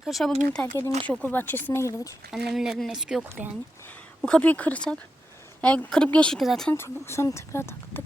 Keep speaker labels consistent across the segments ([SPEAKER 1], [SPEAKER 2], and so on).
[SPEAKER 1] Arkadaşlar bugün terk edilmiş okul bahçesine girdik. Annemlerin eski okulu yani. Bu kapıyı kırsak. Yani kırıp geçtik zaten. Sonra tekrar taktık.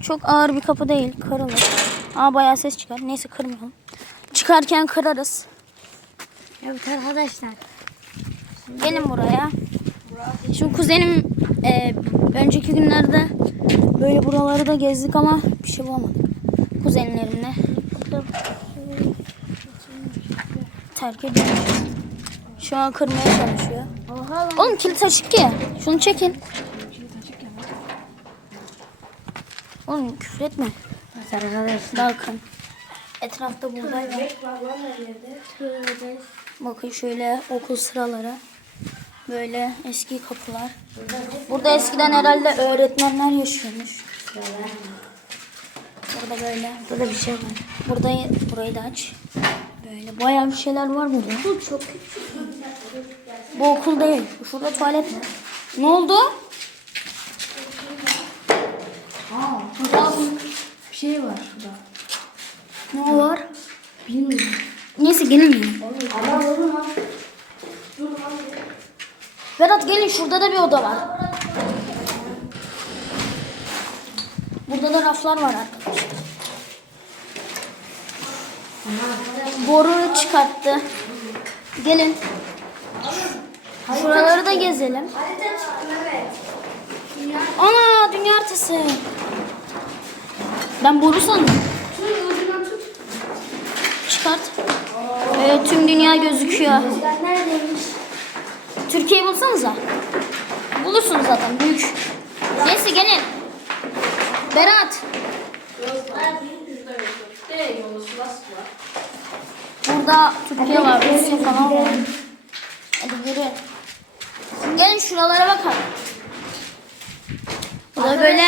[SPEAKER 1] Çok ağır bir kapı değil. Kırılır. Ama bayağı ses çıkar. Neyse kırmayalım. Çıkarken kırarız.
[SPEAKER 2] Evet arkadaşlar.
[SPEAKER 1] Gelin buraya. Şimdi kuzenim e, önceki günlerde böyle buraları da gezdik ama bir şey bulamadık. Kuzenlerimle. Terk edilmiş. Şu an kırmaya çalışıyor.
[SPEAKER 2] Oha lan.
[SPEAKER 1] Oğlum kilit açık ki. Şunu çekin. Oğlum küfür etme.
[SPEAKER 2] Arkadaşlar.
[SPEAKER 1] Bakın. Etrafta buğday var. Bakın şöyle okul sıraları. Böyle eski kapılar. Burada eskiden herhalde öğretmenler yaşıyormuş. Burada böyle.
[SPEAKER 2] Burada bir şey var.
[SPEAKER 1] Burada burayı da aç. Böyle bayağı bir şeyler var burada.
[SPEAKER 2] çok
[SPEAKER 1] Bu okul değil. Şurada tuvalet var. Ne oldu?
[SPEAKER 2] Aa, burada bir şey var şurada.
[SPEAKER 1] Ne var?
[SPEAKER 2] Bilmiyorum.
[SPEAKER 1] Neyse gelin.
[SPEAKER 2] Ama.
[SPEAKER 1] Berat gelin şurada da bir oda var. Burada da raflar var arkadaşlar. Boru çıkarttı. Gelin. Şuraları da gezelim. Ana dünya haritası. Ben boru sandım. Çıkart. Evet tüm dünya gözüküyor. Türkiye'yi bulsanıza. Bulursunuz zaten büyük. Neyse gelin. Berat. Burada Türkiye var, Rusya falan var. Hadi yürü. Gelin şuralara bakalım. Burada böyle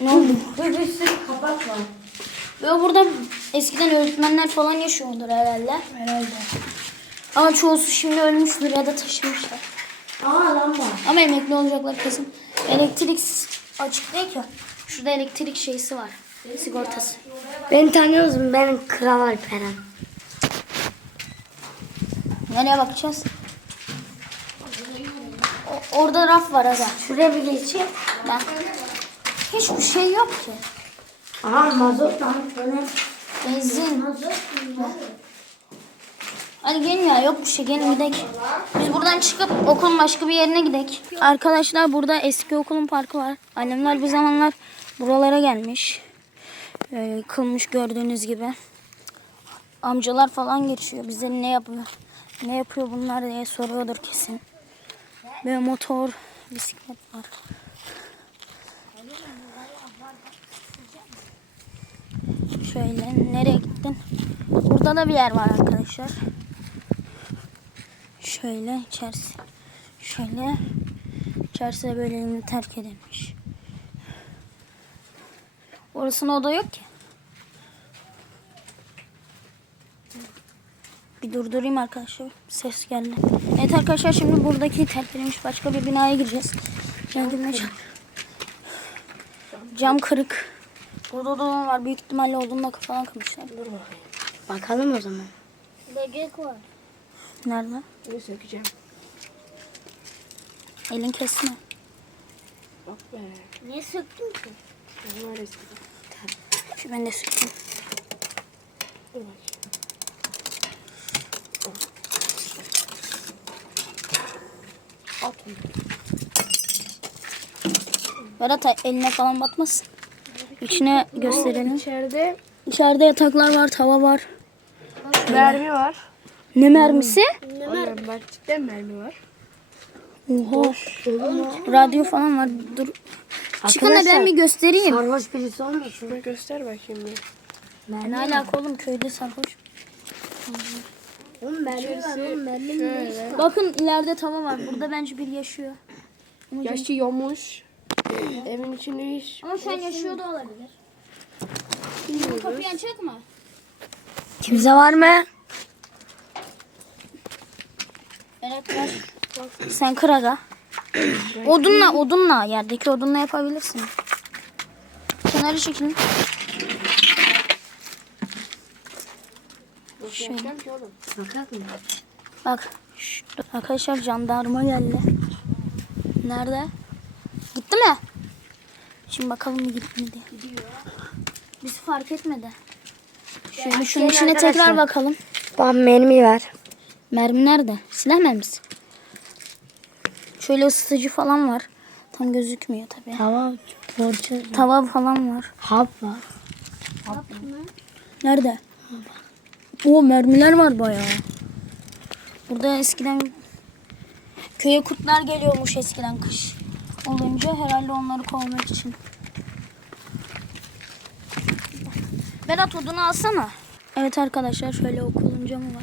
[SPEAKER 1] ne oldu?
[SPEAKER 2] Burada bir sürü kapak var.
[SPEAKER 1] Böyle burada eskiden öğretmenler falan yaşıyordur herhalde.
[SPEAKER 2] Herhalde.
[SPEAKER 1] Ama çoğusu şimdi ölmüştür ya da taşınmışlar.
[SPEAKER 2] Aa lamba.
[SPEAKER 1] Ama emekli olacaklar kesin. Elektrik açık değil ki. Şurada elektrik şeysi var. Sigortası.
[SPEAKER 2] Beni tanıyor musun? Benim Kral Alperen.
[SPEAKER 1] Nereye bakacağız? O- orada raf var aga.
[SPEAKER 2] Şuraya bir geçeyim.
[SPEAKER 1] Ben. Hiçbir şey yok ki.
[SPEAKER 2] Aha mazot lan.
[SPEAKER 1] Benzin. Hadi gelin ya yok bir şey gelin gidelim. Biz buradan çıkıp okulun başka bir yerine gidelim. Arkadaşlar burada eski okulun parkı var. Annemler bir zamanlar buralara gelmiş. Böyle yıkılmış gördüğünüz gibi. Amcalar falan geçiyor. Bize ne yapıyor? Ne yapıyor bunlar diye soruyordur kesin. Böyle motor, bisiklet var. Şöyle nereye gittin? Burada da bir yer var arkadaşlar. Şöyle içerisi. Şöyle içerisi böyle terk edilmiş. Orasında oda yok ki. Bir durdurayım arkadaşlar. Ses geldi. Evet arkadaşlar şimdi buradaki terk edilmiş başka bir binaya gireceğiz. Geldim Cam kırık. Burada oda var. Büyük ihtimalle odunla falan kırmışlar.
[SPEAKER 2] Bakalım o zaman.
[SPEAKER 1] Böcek var. Nerede?
[SPEAKER 3] Bunu sökeceğim.
[SPEAKER 1] Elin kesme.
[SPEAKER 3] Bak be.
[SPEAKER 2] Niye söktün ki?
[SPEAKER 1] Ben de sökeyim.
[SPEAKER 3] Dur bak. At onu.
[SPEAKER 1] Berat eline falan batmasın. İçine gösterelim.
[SPEAKER 3] İçeride
[SPEAKER 1] İçeride yataklar var, tava var.
[SPEAKER 3] mermi var.
[SPEAKER 1] Ne mermisi?
[SPEAKER 3] Aynen bak cidden mermi var.
[SPEAKER 1] Oha. Radyo falan var. Dur. Çıkın da ben bir göstereyim.
[SPEAKER 2] Sarhoş birisi.
[SPEAKER 3] Şunu göster bakayım bir.
[SPEAKER 1] Ne alaka oğlum köyde sarhoş.
[SPEAKER 2] Oğlum mermi var oğlum mermi mi?
[SPEAKER 3] Şöyle.
[SPEAKER 1] Bakın ileride var. Burada bence bir yaşıyor.
[SPEAKER 3] Yaşı yomuş. Evin içinde hiç
[SPEAKER 1] Ama an yaşıyor da olabilir. Bu kapıyı açacak mı?
[SPEAKER 2] Kimse var mı?
[SPEAKER 1] Evet ver. Sen kır aga. Odunla, odunla. Yerdeki odunla yapabilirsin. Kenarı çekilin. Şöyle.
[SPEAKER 2] Bakak mı?
[SPEAKER 1] Bak. dur. Arkadaşlar jandarma geldi. Nerede? Gitti mi? Şimdi bakalım gitti mi diye. Bizi fark etmedi. Şöyle şunun içine
[SPEAKER 2] arkadaşlar.
[SPEAKER 1] tekrar bakalım.
[SPEAKER 2] Bana mermi ver.
[SPEAKER 1] Mermi nerede? Silah mermisi. Şöyle ısıtıcı falan var. Tam gözükmüyor tabii.
[SPEAKER 2] Tava borcu.
[SPEAKER 1] Tava falan var.
[SPEAKER 2] Hap var.
[SPEAKER 1] Nerede? O mermiler var bayağı. Burada eskiden köye kurtlar geliyormuş eskiden kış olunca herhalde onları kovmak için. Berat odunu alsana. Evet arkadaşlar şöyle okulun camı var.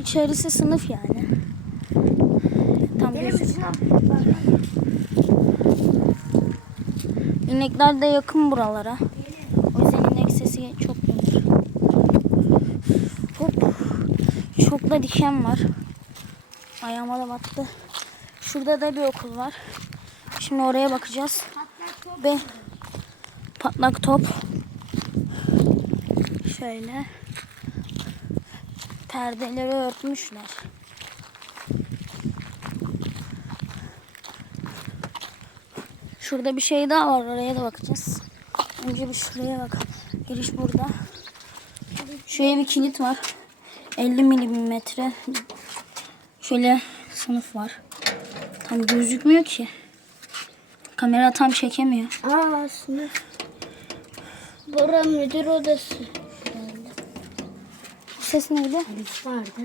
[SPEAKER 1] İçerisi sınıf yani. Tam gözüküyor. İnekler de yakın buralara. O yüzden inek sesi çok gelir. Hop. Çok da diken var. Ayağıma da battı. Şurada da bir okul var. Şimdi oraya bakacağız. Ve patlak top. Şöyle. Perdeleri örtmüşler. Şurada bir şey daha var. Oraya da bakacağız. Önce bir şuraya bak. Giriş burada. Şuraya bir kilit var. 50 milimetre. Şöyle sınıf var. Tam gözükmüyor ki. Kamera tam çekemiyor.
[SPEAKER 2] Aa sınıf. Bura müdür odası.
[SPEAKER 1] Ses neydi?
[SPEAKER 2] Polis vardı.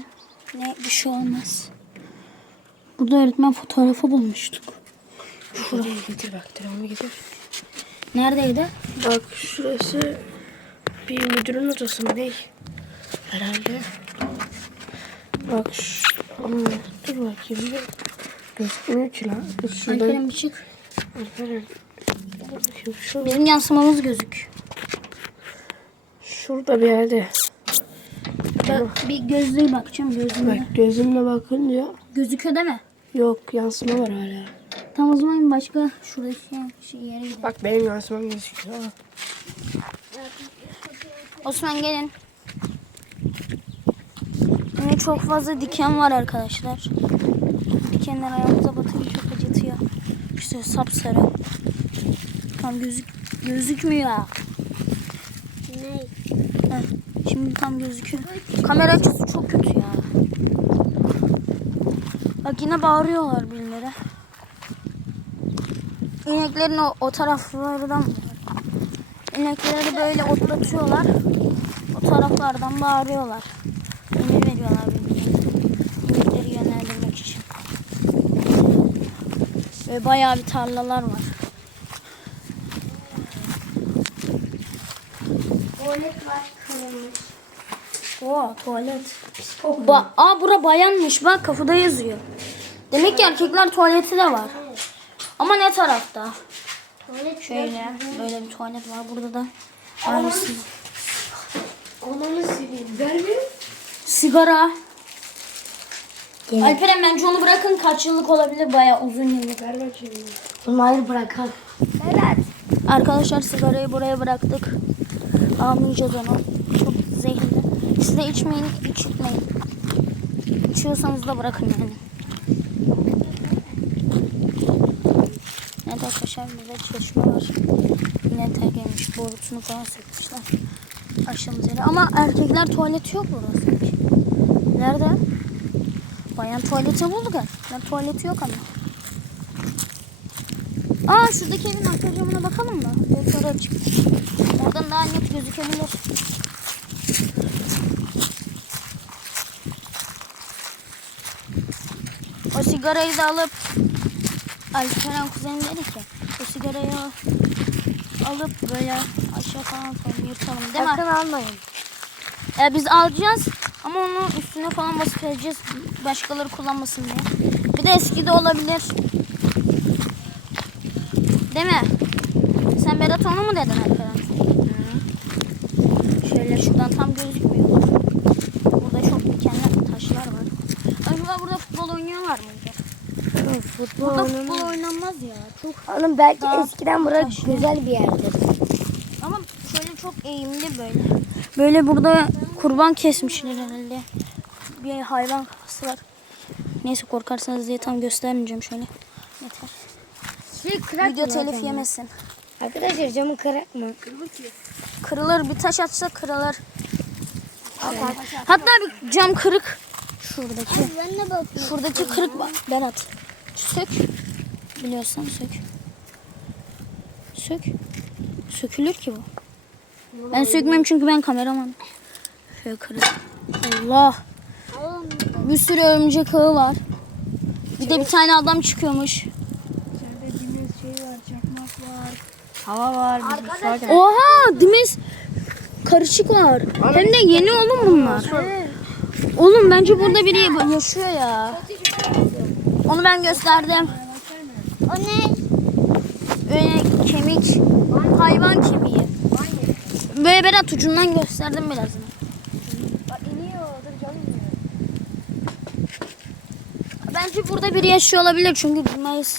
[SPEAKER 1] Ne bir şey olmaz. Burada öğretmen fotoğrafı bulmuştuk.
[SPEAKER 3] Şuraya getir bak telefonu getir.
[SPEAKER 1] Neredeydi?
[SPEAKER 3] Bak şurası bir müdürün odası mı ne? Herhalde. Bak şu... Aa, dur bakayım bir. Gözükmüyor ki lan. Dur şurada.
[SPEAKER 1] Alperen bir çık.
[SPEAKER 3] Alperen. Dur bakayım şu.
[SPEAKER 1] Bizim yansımamız gözük.
[SPEAKER 3] Şurada bir yerde.
[SPEAKER 1] Ben bir gözlüğe bakacağım gözlüğüne.
[SPEAKER 3] Bak gözümle bakınca
[SPEAKER 1] Gözüküyor değil mi?
[SPEAKER 3] yok yansıma var hala.
[SPEAKER 1] Tam o zaman başka şuradaki şey yere gidelim.
[SPEAKER 3] Bak benim yansımam gözüküyor ama.
[SPEAKER 1] Osman gelin. Çok fazla diken var arkadaşlar. Dikenler ayağımıza batınca çok acıtıyor. İşte sapsarı. Tam gözük gözükmüyor.
[SPEAKER 2] Ne?
[SPEAKER 1] Heh, şimdi tam gözüküyor. Kamera açısı çok kötü ya. Bak yine bağırıyorlar birileri. İneklerin o, o taraflardan İnekleri böyle otlatıyorlar. O taraflardan bağırıyorlar. Ve bayağı bir tarlalar var.
[SPEAKER 2] Tuvalet var kırılmış.
[SPEAKER 1] Oo tuvalet. Ba Aa bura bayanmış bak kapıda yazıyor. Demek ki erkekler tuvaleti de var. Ama ne tarafta?
[SPEAKER 2] Tuvalet
[SPEAKER 1] Şöyle böyle bir tuvalet var burada da. Aynısı.
[SPEAKER 3] Ananı seveyim. Vermi?
[SPEAKER 1] Sigara.
[SPEAKER 2] Gene.
[SPEAKER 1] Alperen bence onu bırakın kaç yıllık olabilir bayağı uzun yıllık.
[SPEAKER 3] Ver bakayım.
[SPEAKER 2] Bunları bırakalım.
[SPEAKER 1] Evet. Arkadaşlar sigarayı buraya bıraktık. Almayacağız onu. Çok zehirli. Siz de içmeyin, içmeyin. İçiyorsanız da bırakın yani. Evet arkadaşlar burada çalışma var. Yine terk borusunu falan sökmüşler. Aşağımız yere. Ama erkekler tuvaleti yok sanki. Nerede? Bayan tuvaleti bulduk erkekler tuvaleti yok ama. Aa şuradaki evin arka camına bakalım mı? Koltuğu açık. Oradan daha net gözükebilir. O sigarayı da alıp Alperen kuzenim dedi ki o sigarayı alıp böyle aşağı falan falan yırtalım değil mi?
[SPEAKER 2] Sakın almayın.
[SPEAKER 1] E, biz alacağız ama onu üstüne falan basıp vereceğiz başkaları kullanmasın diye. Bir de eski de olabilir. Değil mi? Sen Berat onu mu dedin Alperen? Şöyle şuradan tam gözükmüyor. Burada çok dikenler, taşlar var. Acaba burada futbol oynuyorlar mı?
[SPEAKER 2] Futbol
[SPEAKER 1] Burada
[SPEAKER 2] oynanır.
[SPEAKER 1] futbol oynanmaz ya. Çok
[SPEAKER 2] Oğlum belki
[SPEAKER 1] Daha
[SPEAKER 2] eskiden bura
[SPEAKER 1] taşlı.
[SPEAKER 2] güzel bir yerdi.
[SPEAKER 1] ama şöyle çok eğimli böyle. Böyle burada kurban kesmişler herhalde. Bir hayvan kafası var. Neyse korkarsanız diye tam göstermeyeceğim şöyle. Yeter.
[SPEAKER 2] Şey kırak
[SPEAKER 1] Video telif
[SPEAKER 2] zaten?
[SPEAKER 1] yemesin.
[SPEAKER 2] Arkadaşlar camı kırak mı?
[SPEAKER 1] Kırılır bir taş atsa kırılır. Hatta bir cam kırık. Şuradaki.
[SPEAKER 2] Ben de bakıyorum.
[SPEAKER 1] Şuradaki kırık bak. Berat. Sök. Biliyorsan sök. Sök. Sökülür ki bu. Ben sökmem çünkü ben kameraman. Şöyle kırık. Allah. Bir sürü örümcek ağı var. Bir de bir tane adam çıkıyormuş.
[SPEAKER 2] İçeride deniz şey var, çakmak var. Hava var. Arkadaşlar.
[SPEAKER 1] Oha Dimes karışık var. Hem de yeni oğlum bunlar. Oğlum bence burada biri yaşıyor ya. Onu ben gösterdim.
[SPEAKER 2] O ne?
[SPEAKER 1] Böyle kemik, hayvan kemiği. Böyle Berat ucundan gösterdim birazını.
[SPEAKER 2] Bak iniyor. Dur canım iniyor.
[SPEAKER 1] Bence burada biri yaşıyor olabilir çünkü Dimes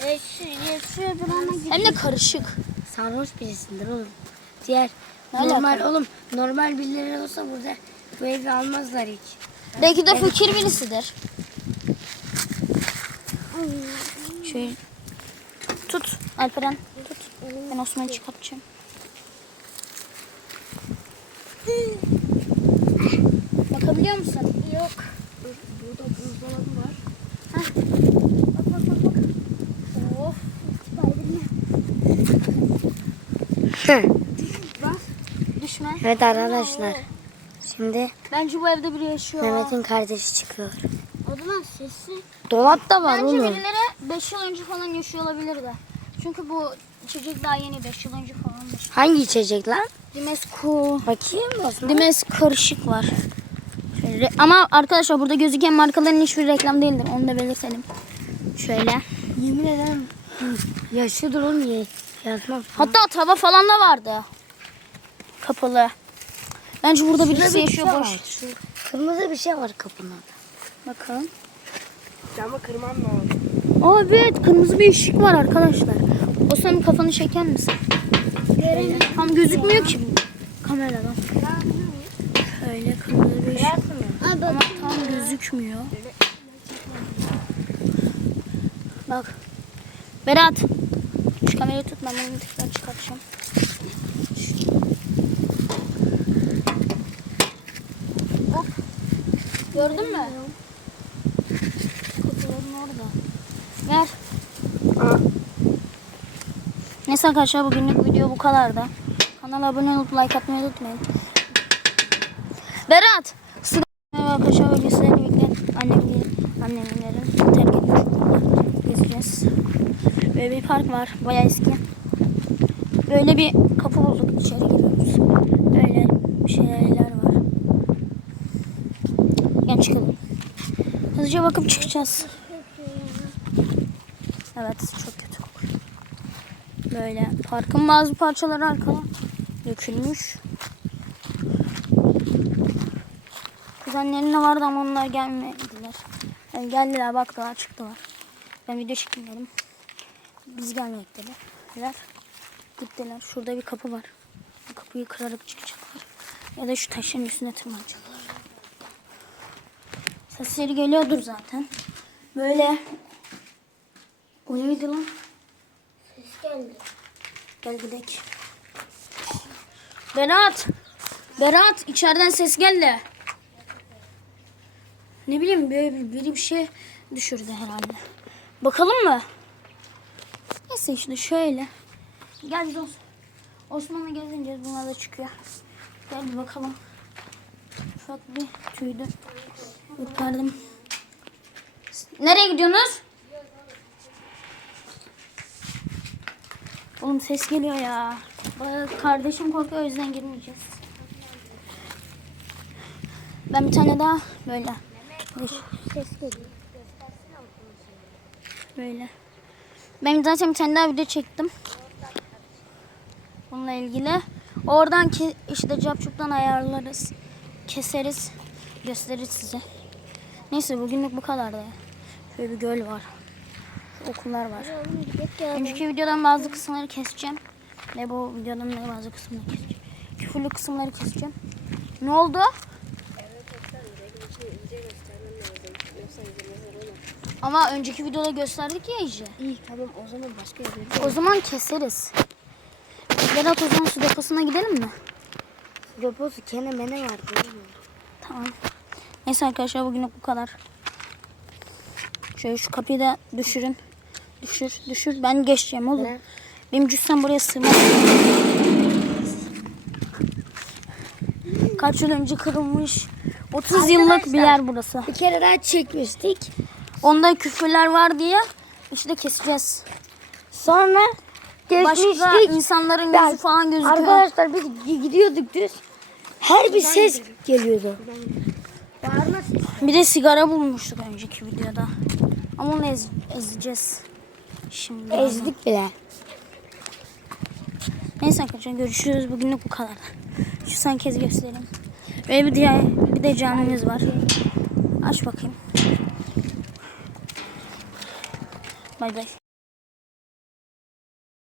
[SPEAKER 2] Yaşıyor, yaşıyor buranın.
[SPEAKER 1] hem de karışık.
[SPEAKER 2] Sarhoş birisindir oğlum. Diğer
[SPEAKER 1] Ne
[SPEAKER 2] normal
[SPEAKER 1] alaka?
[SPEAKER 2] oğlum normal birileri olsa burada bu evi almazlar hiç.
[SPEAKER 1] Belki de fakir birisidir. Şöyle tut Alperen tut. Ben Osman'ı çıkartacağım. Bakabiliyor musun?
[SPEAKER 2] Yok. Burada buzdolabı var.
[SPEAKER 1] Bak bak bak bak. Of. Düşme.
[SPEAKER 2] Evet arkadaşlar. Şimdi
[SPEAKER 1] Bence bu evde biri yaşıyor.
[SPEAKER 2] Mehmet'in kardeşi çıkıyor.
[SPEAKER 1] O zaman sesli.
[SPEAKER 2] Dolap da var
[SPEAKER 1] Bence
[SPEAKER 2] oğlum.
[SPEAKER 1] birileri 5 yıl önce falan yaşıyor olabilir de. Çünkü bu içecek daha yeni 5 yıl önce falandır.
[SPEAKER 2] Hangi içecek lan?
[SPEAKER 1] Dimesku.
[SPEAKER 2] Bakayım Osman.
[SPEAKER 1] Dimes karışık var. Şöyle, ama arkadaşlar burada gözüken markaların hiçbir reklam değildir. Onu da belirtelim. Şöyle.
[SPEAKER 2] Yemin ederim. Yaşlıdır oğlum ye. Yazmaz.
[SPEAKER 1] Hatta tava falan da vardı. Kapalı. Bence burada birisi
[SPEAKER 2] Şurada bir
[SPEAKER 1] yaşıyor
[SPEAKER 2] şey
[SPEAKER 1] boş.
[SPEAKER 2] var. Şu Kırmızı bir şey var kapının.
[SPEAKER 1] Bakalım.
[SPEAKER 3] Camı kırmam lazım.
[SPEAKER 1] Aa evet kırmızı bir ışık var arkadaşlar. O sen kafanı çeker misin? Tam gözükmüyor ki kameradan. Şöyle kırmızı bir ışık. Ama tam gözükmüyor. Bak. Berat. Şu kamerayı tut ben bunu tekrar çıkartacağım. Hop. Gördün mü? Kutuların orada. Ver. Neyse arkadaşlar bugünlük video bu kadar da. Kanala abone olup like atmayı unutmayın. Berat. Böyle bir park var. Bayağı eski. Böyle bir kapı bulduk. içeri giriyoruz. Böyle şeyler var. Gel çıkalım. Hızlıca bakıp çıkacağız. Evet çok kötü kokuyor. Böyle parkın bazı parçaları arkada dökülmüş. Kuzenlerine vardı ama onlar gelmediler. Yani geldiler baktılar çıktılar. Ben video çekmiyorum. Biz gelmedik dediler. Gittiler. Şurada bir kapı var. Bu kapıyı kırarak çıkacaklar. Ya da şu taşın üstüne tırmanacaklar. Sesleri geliyordur zaten. Böyle o neydi lan?
[SPEAKER 2] Ses geldi.
[SPEAKER 1] Gel gidelim. Berat. Berat içeriden ses geldi. Ne bileyim böyle bir- biri bir şey düşürdü herhalde. Bakalım mı? Neyse işte şöyle. Gel Os Osman'la gezineceğiz. Bunlar da çıkıyor. Gel bir bakalım. Ufak bir tüydü. Yukarıdım. Nereye gidiyorsunuz? Oğlum ses geliyor ya. Kardeşim korkuyor o yüzden girmeyeceğiz. Ben bir tane daha böyle.
[SPEAKER 2] Ses geliyor.
[SPEAKER 1] Böyle. Ben zaten bir tane daha video çektim. Bununla ilgili. Oradan ki işte capçuktan ayarlarız. Keseriz. Gösteririz size. Neyse bugünlük bu kadar da. Şöyle bir göl var. Okullar var. Önceki videodan bazı kısımları keseceğim. Ve bu videodan da bazı kısımları keseceğim. Küfürlü kısımları keseceğim. Ne oldu? Ama önceki videoda gösterdik ya iyice.
[SPEAKER 3] İyi tamam o zaman başka yere
[SPEAKER 1] O zaman keseriz. Berat o zaman su deposuna gidelim mi?
[SPEAKER 2] Deposu kene mene var.
[SPEAKER 1] Tamam. Neyse arkadaşlar bugünlük bu kadar. Şöyle şu kapıyı da düşürün. Düşür, düşür. Ben geçeceğim oğlum.
[SPEAKER 2] Ne?
[SPEAKER 1] Benim cüssem buraya sığmaz. Kaç yıl önce kırılmış. 30 yıllık bir yer burası.
[SPEAKER 2] Bir kere daha çekmiştik.
[SPEAKER 1] Onda küfürler var diye işte keseceğiz.
[SPEAKER 2] Sonra
[SPEAKER 1] Başka
[SPEAKER 2] geçmiştik.
[SPEAKER 1] insanların
[SPEAKER 2] Ben-
[SPEAKER 1] yüzü falan gözüküyor.
[SPEAKER 2] Arkadaşlar biz gi- gidiyorduk düz. Her bir ses geliyordu. Bağırma sesi.
[SPEAKER 1] Bir de sigara bulmuştuk önceki videoda. Ama onu ez- ezeceğiz. Şimdi.
[SPEAKER 2] Ezdik bile.
[SPEAKER 1] Neyse arkadaşlar görüşürüz. Bugünlük bu kadar. Şu son kez göstereyim. Ve bir diğer bir de camimiz var. Aç bakayım. Bye bye.